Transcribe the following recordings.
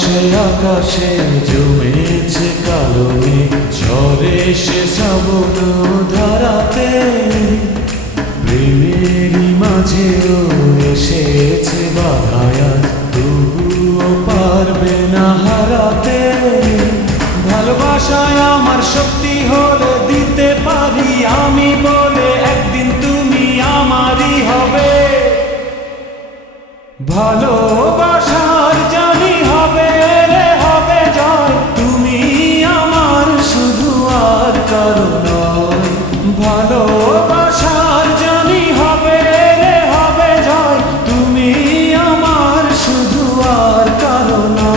সে আকাশে জমেছে কালো মেঘ, ঝরে সে শ্রাবণ ধারাতে। প্রেমেরই মাঝেও এসেছে বাধায়া, তবুও পারবে না হারাতে। ভালোবাসায় আমার শক্তি হলে দিতে পারি আমি বলে, একদিন তুমি আমারই হবে। ভালোবাসার জানি হবে রে হবে জয়, তুমি আমার শুধু আর কারো নয়। ভালোবাসার জানি হবে রে হবে জয়, তুমি আমার শুধু আর কারো নয়।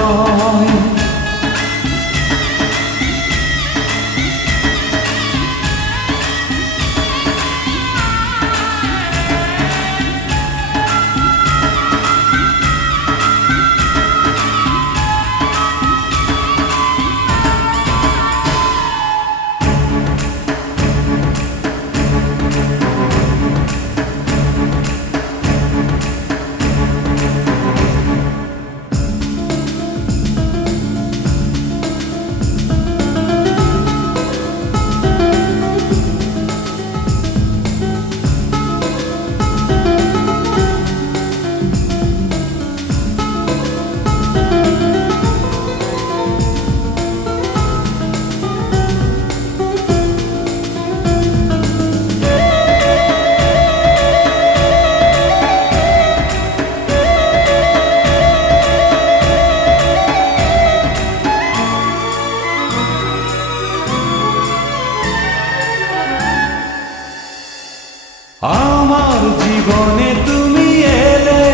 আমার জীবনে তুমি এলে,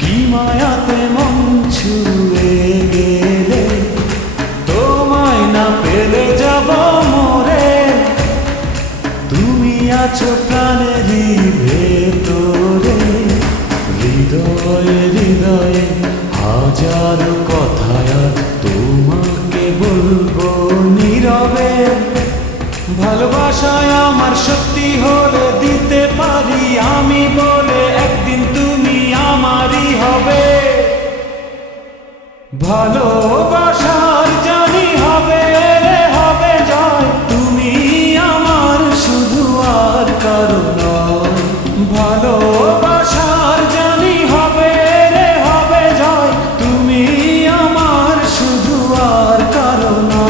কি মায়াতে মন ছুঁয়ে গেলে। তোমায় না পেলে যাব মরে, তুমি আছো প্রাণেরই ভেতরে। হৃদয়ে হৃদয়ে হাজারো কথা আজ তোমাকে বলবো নীরবে। ভালোবাসায় আমার শক্তি হলে দিতে পারি আমি বলে, একদিন তুমি আমারই হবে। ভালোবাসার জানি হবে রে হবে জয়, তুমি আমার শুধু আর কারো নয়। ভালোবাসার জানি হবে রে হবে জয়, তুমি আমার শুধু আর কারো নয়।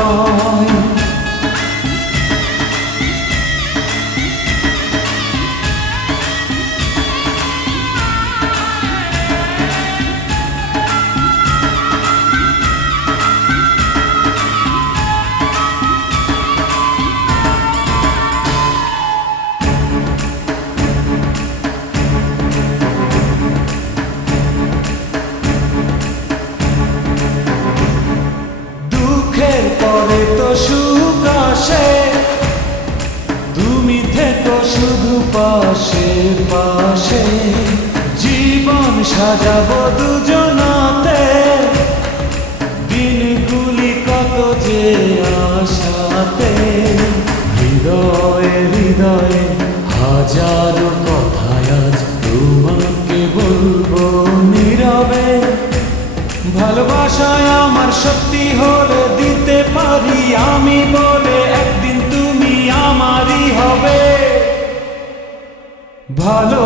পরে তো সুখ আসে, তুমি থেকো শুধু পাশে পাশে। জীবন সাজাবো দুজনাতে, দিনগুলি কত যে আশাতে। হৃদয়ে হৃদয়ে হাজারো কথা আজ তোমাকে বলবো নীরবে। ভালোবাসায় আমার শক্তি হলে দিতে পারি আমি বলে, একদিন তুমি আমারই হবে। ভালো